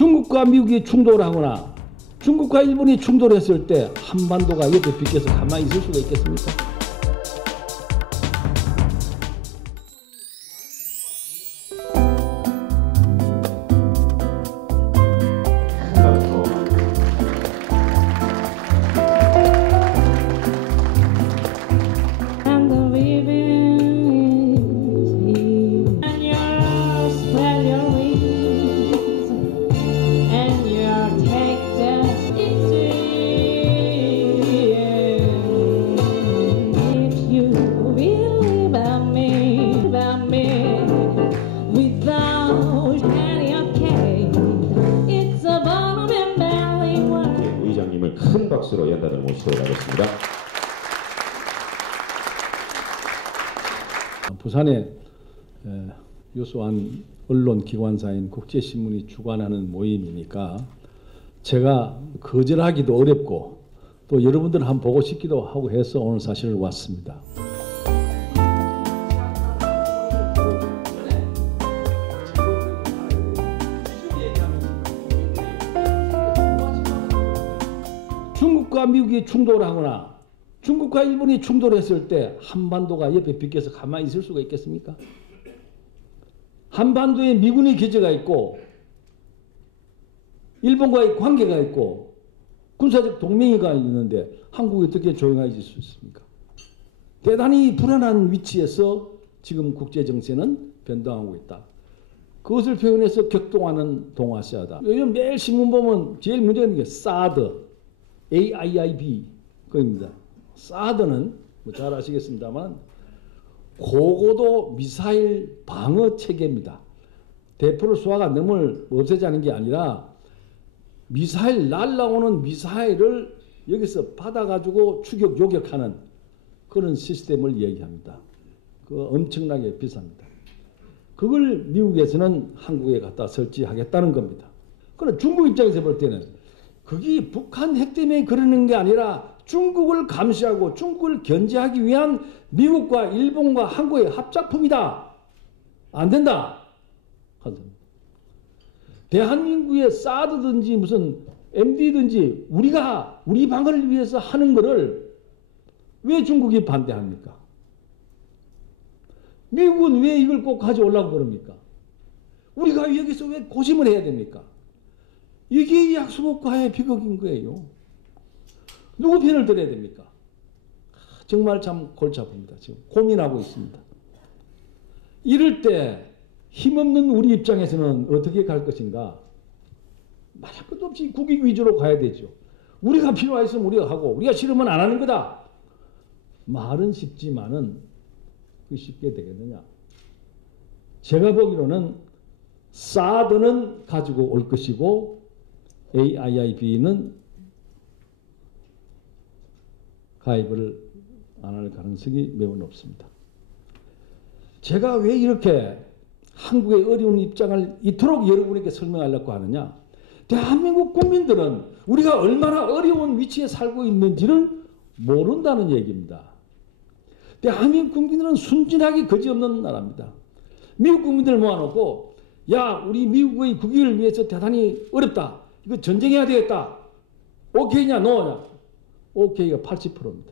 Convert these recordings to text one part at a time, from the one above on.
중국과 미국이 충돌하거나 중국과 일본이 충돌했을 때 한반도가 옆에 비껴서 가만히 있을 수가 있겠습니까? 의장님을 큰 박수로 연단을 모시도록 하겠습니다. 부산에 유수한 언론 기관사인 국제신문이 주관하는 모임이니까 제가 거절하기도 어렵고 또 여러분들 한번 보고 싶기도 하고 해서 오늘 사실 왔습니다. 중국과 미국이 충돌하거나 중국과 일본이 충돌했을 때 한반도가 옆에 비껴서 가만히 있을 수가 있겠습니까? 한반도에 미군의 기지가 있고 일본과의 관계가 있고 군사적 동맹이가 있는데 한국이 어떻게 조용해질 수 있습니까? 대단히 불안한 위치에서 지금 국제정세는 변동하고 있다. 그것을 표현해서 격동하는 동아시아다. 요즘 매일 신문 보면 제일 문제는 게 사드, AIIB 그입니다. 사드는 뭐 잘 아시겠습니다만 고고도 미사일 방어 체계입니다. 대포를 쏘아가 놈을 없애자는 게 아니라 미사일 날라오는 미사일을 여기서 받아가지고 추격 요격하는 그런 시스템을 얘기합니다. 그 엄청나게 비쌉니다. 그걸 미국에서는 한국에 갖다 설치하겠다는 겁니다. 그러나 중국 입장에서 볼 때는 그게 북한 핵 때문에 그러는 게 아니라 중국을 감시하고 중국을 견제하기 위한 미국과 일본과 한국의 합작품이다. 안 된다. 대한민국의 사드든지 무슨 MD든지 우리가 우리 방어를 위해서 하는 것을 왜 중국이 반대합니까? 미국은 왜 이걸 꼭 가져오려고 그럽니까? 우리가 여기서 왜 고심을 해야 됩니까? 이게 약수국가의 비극인 거예요. 누구 편을 들어야 됩니까? 정말 참 골치 아픕니다. 지금 고민하고 있습니다. 이럴 때 힘없는 우리 입장에서는 어떻게 갈 것인가? 말할 것도 없이 국익 위주로 가야 되죠. 우리가 필요했으면 우리가 하고 우리가 싫으면 안 하는 거다. 말은 쉽지만은 그게 쉽게 되겠느냐? 제가 보기로는 사드는 가지고 올 것이고 AIIB는 가입을 안 할 가능성이 매우 높습니다. 제가 왜 이렇게 한국의 어려운 입장을 이토록 여러분에게 설명하려고 하느냐? 대한민국 국민들은 우리가 얼마나 어려운 위치에 살고 있는지를 모른다는 얘기입니다. 대한민국 국민들은 순진하게 거지없는 나라입니다. 미국 국민들 모아놓고 야 우리 미국의 국익을 위해서 대단히 어렵다. 이거 전쟁해야 되겠다. 오케이냐 노냐? 오케이가 80%입니다.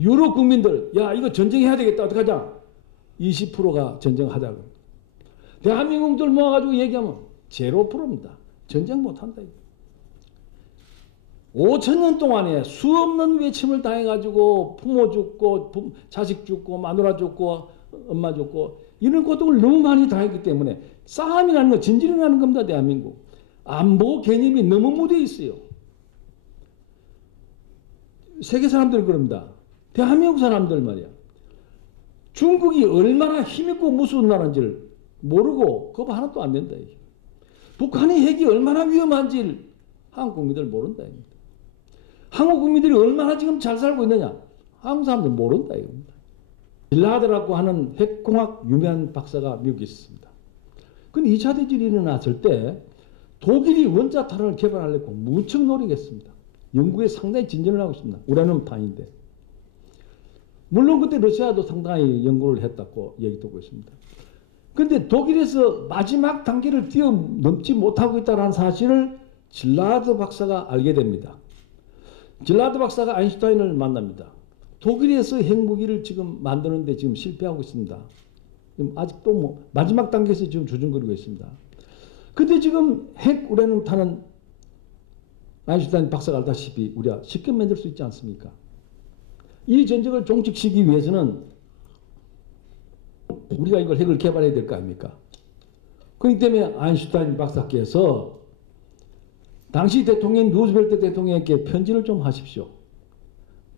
유럽 국민들 야 이거 전쟁해야 되겠다. 어떡하자? 20%가 전쟁하자고. 대한민국들 모아가지고 얘기하면 0%입니다. 전쟁 못한다. 5,000년 동안에 수없는 외침을 당해가지고 부모 죽고 자식 죽고 마누라 죽고 엄마 죽고 이런 고통을 너무 많이 당했기 때문에 싸움이라는 거 진질이라는 겁니다. 대한민국. 안보 개념이 너무 무뎌 있어요. 세계 사람들 그럽니다. 대한민국 사람들 말이야. 중국이 얼마나 힘있고 무서운 나라인지를 모르고 그거 하나도 안 된다. 이게. 북한의 핵이 얼마나 위험한지를 한국 국민들 모른다. 이겁니다. 한국 국민들이 얼마나 지금 잘 살고 있느냐. 한국 사람들 모른다. 이겁니다. 빌라드라고 하는 핵공학 유명한 박사가 미국에 있습니다. 근데 2차 대전이 일어났을 때 독일이 원자탄을 개발하려고 무척 노력했습니다. 연구에 상당히 진전을 하고 있습니다. 우라늄탄인데. 물론 그때 러시아도 상당히 연구를 했다고 얘기 듣고 있습니다. 근데 독일에서 마지막 단계를 뛰어넘지 못하고 있다는 사실을 질라드 박사가 알게 됩니다. 질라드 박사가 아인슈타인을 만납니다. 독일에서 핵무기를 지금 만드는데 지금 실패하고 있습니다. 지금 아직도 뭐 마지막 단계에서 지금 조준거리고 있습니다. 근데 지금 핵 우라늄탄은 아인슈타인 박사가 알다시피 우리가 쉽게 만들 수 있지 않습니까? 이 전쟁을 종식시키기 위해서는 우리가 이걸 핵을 개발해야 될 거 아닙니까? 그렇기 때문에 아인슈타인 박사께서 당시 대통령 루즈벨트 대통령에게 편지를 좀 하십시오.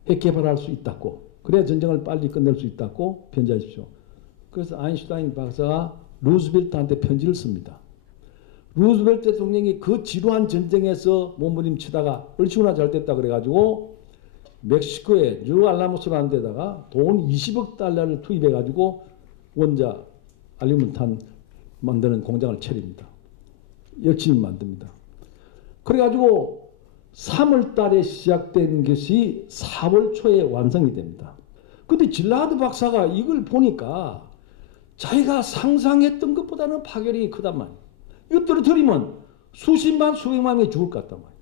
핵 개발할 수 있다고. 그래야 전쟁을 빨리 끝낼 수 있다고 편지하십시오. 그래서 아인슈타인 박사가 루즈벨트한테 편지를 씁니다. 루즈벨트 대통령이 그 지루한 전쟁에서 몸부림치다가 얼추나 잘 됐다 그래가지고 멕시코의 뉴알라모스라는 데다가 돈 20억 달러를 투입해가지고 원자 알루미늄탄 만드는 공장을 차립니다. 열심히 만듭니다. 그래가지고 3월 달에 시작된 것이 4월 초에 완성이 됩니다. 근데 질라드 박사가 이걸 보니까 자기가 상상했던 것보다는 파괴력이 크단 말이에요. 이거 떨어뜨리면 수십만 수백만 명이 죽을 것 같단 말이에요.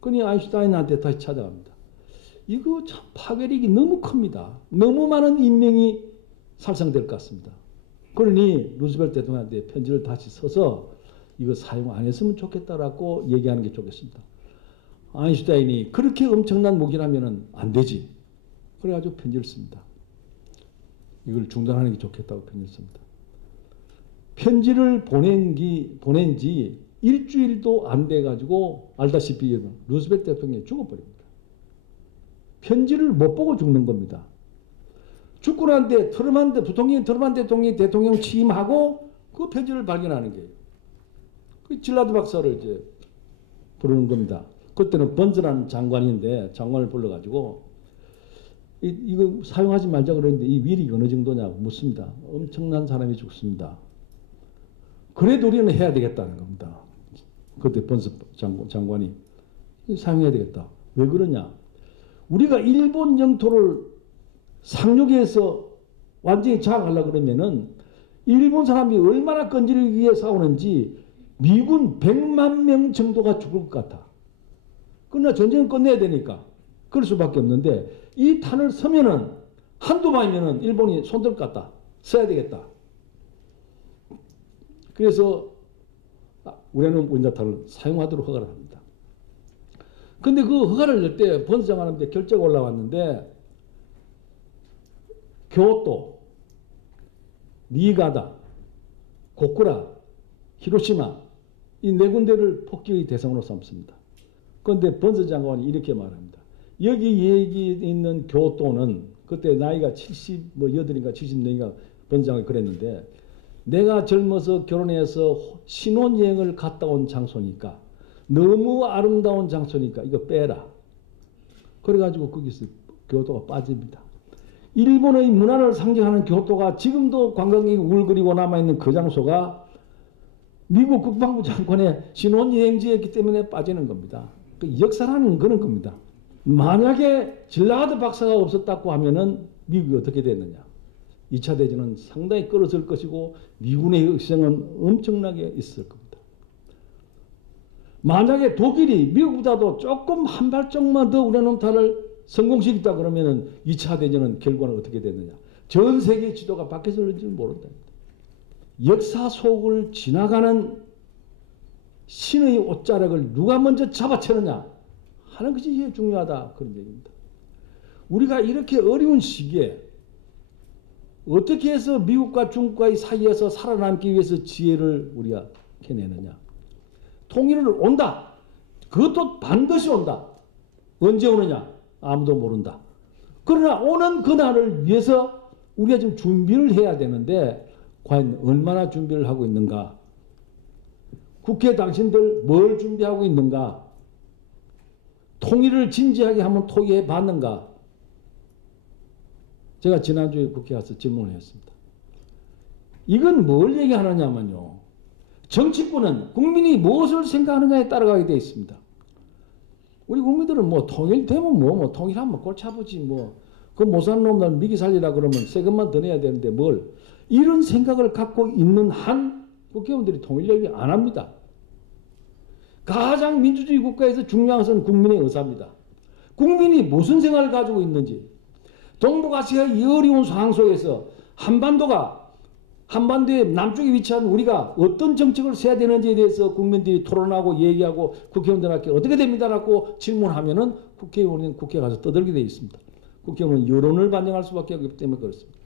그러니 아인슈타인한테 다시 찾아갑니다. 이거 참 파괴력이 너무 큽니다. 너무 많은 인명이 살상될 것 같습니다. 그러니 루즈벨트 대통령한테 편지를 다시 써서 이거 사용 안 했으면 좋겠다라고 얘기하는 게 좋겠습니다. 아인슈타인이 그렇게 엄청난 무기라면 안 되지. 그래가지고 편지를 씁니다. 이걸 중단하는 게 좋겠다고 편지를 씁니다. 편지를 보낸 지 일주일도 안 돼가지고 알다시피 루즈벨트 대통령이 죽어버립니다. 편지를 못 보고 죽는 겁니다. 죽고 난 뒤에 트루만 대통령이 대통령 취임하고 그 편지를 발견하는 거예요. 그 질라드 박사를 이제 부르는 겁니다. 그때는 번즈라는 장관인데 장관을 불러가지고 이거 사용하지 말자 그러는데 이 위력이 어느 정도냐고 묻습니다. 엄청난 사람이 죽습니다. 그래도 우리는 해야 되겠다는 겁니다. 그때 번즈 장관이 사용해야 되겠다. 왜 그러냐? 우리가 일본 영토를 상륙해서 완전히 장악하려고 그러면은 일본 사람이 얼마나 건지를 위해 싸우는지 미군 100만 명 정도가 죽을 것 같아. 그러나 전쟁을 끝내야 되니까 그럴 수밖에 없는데 이 탄을 서면은 한두 방이면은 일본이 손들 것 같다. 써야 되겠다. 그래서 우라늄 원자탄을 사용하도록 허가를 합니다. 근데 그 허가를 낼 때 번스 장관한테 결재가 올라왔는데 교토, 니가다, 고쿠라, 히로시마 이 네 군데를 폭격의 대상으로 삼습니다. 그런데 번스 장관이 이렇게 말합니다. 여기 얘기 있는 교토는 그때 나이가 78인가 70년인가 번스 장관이 그랬는데 내가 젊어서 결혼해서 신혼여행을 갔다 온 장소니까 너무 아름다운 장소니까 이거 빼라. 그래가지고 거기서 교토가 빠집니다. 일본의 문화를 상징하는 교토가 지금도 관광객이 울거리고 남아있는 그 장소가 미국 국방부 장관의 신혼여행지였기 때문에 빠지는 겁니다. 그 역사라는 그런 겁니다. 만약에 질라드 박사가 없었다고 하면은 미국이 어떻게 됐느냐. 2차 대전은 상당히 끌어질 것이고 미군의 희생은 엄청나게 있을 겁니다. 만약에 독일이 미국보다도 조금 한 발짝만 더 우라늄탄을 성공시켰다 그러면은 2차 대전은 결과는 어떻게 됐느냐. 전 세계 지도가 바뀌었을지 모른다. 역사 속을 지나가는 신의 옷자락을 누가 먼저 잡아채느냐 하는 것이 제일 중요하다. 그런 얘기입니다. 우리가 이렇게 어려운 시기에 어떻게 해서 미국과 중국과의 사이에서 살아남기 위해서 지혜를 우리가 캐내느냐. 통일은 온다. 그것도 반드시 온다. 언제 오느냐? 아무도 모른다. 그러나 오는 그날을 위해서 우리가 지금 준비를 해야 되는데 과연 얼마나 준비를 하고 있는가? 국회 당신들 뭘 준비하고 있는가? 통일을 진지하게 한번 토의해 봤는가? 제가 지난주에 국회 가서 질문을 했습니다. 이건 뭘 얘기하느냐면요. 정치권은 국민이 무엇을 생각하느냐에 따라가게 되어 있습니다. 우리 국민들은 뭐 통일되면 뭐 통일하면 골치 아프지 뭐. 그 못 사는 놈들 미기 살리라 그러면 세금만 더 내야 되는데 뭘. 이런 생각을 갖고 있는 한 국회의원들이 통일 얘기 안 합니다. 가장 민주주의 국가에서 중요한 것은 국민의 의사입니다. 국민이 무슨 생각을 가지고 있는지, 동북아시아의 이 어려운 상황 속에서 한반도에 남쪽에 위치한 우리가 어떤 정책을 세야 되는지에 대해서 국민들이 토론하고 얘기하고 국회의원들한테 어떻게 됩니다라고 질문하면은 국회의원은 국회에 가서 떠들게 되어 있습니다. 국회의원은 여론을 반영할 수밖에 없기 때문에 그렇습니다.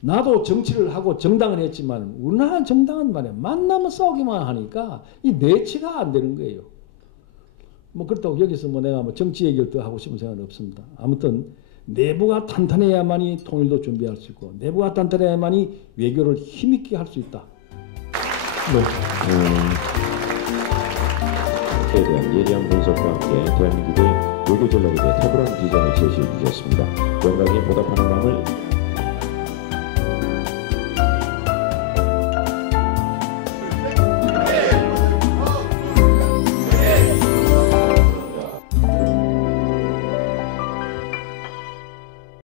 나도 정치를 하고 정당을 했지만 우리나라 정당은 말이야 만나면 싸우기만 하니까 이 내치가 안 되는 거예요. 뭐 그렇다고 여기서 뭐 내가 뭐 정치 얘기를 더 하고 싶은 생각은 없습니다. 아무튼 내부가 탄탄해야만이 통일도 준비할 수 있고 내부가 탄탄해야만이 외교를 힘있게 할 수 있다. 네. 에 대한 예리한 분석과 함께 대한민국의 외교 전략에 대해 탁월한 비전을 제시해 주셨습니다. 영광에 보답하는 마음을